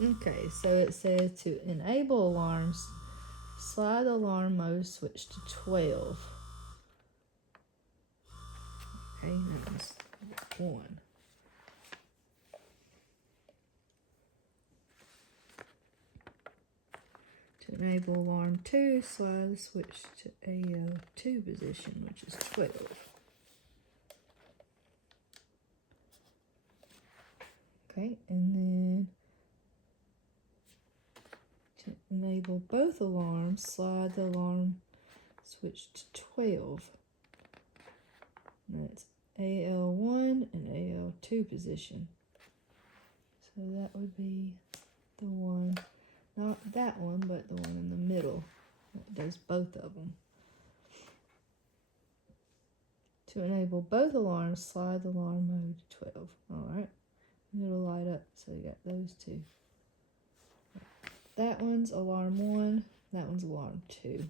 Okay, so it says to enable alarms, slide the alarm mode switch to 12. Okay, that was 1. To enable alarm 2, slide the switch to AO2 position, which is 12. Okay, and then to enable both alarms, slide the alarm switch to 12. And that's AL1 and AL2 position. So that would be the one, not that one, but the one in the middle. That does both of them. To enable both alarms, slide the alarm mode to 12. Alright, it'll light up, so you got those two. That one's alarm 1, that one's alarm 2.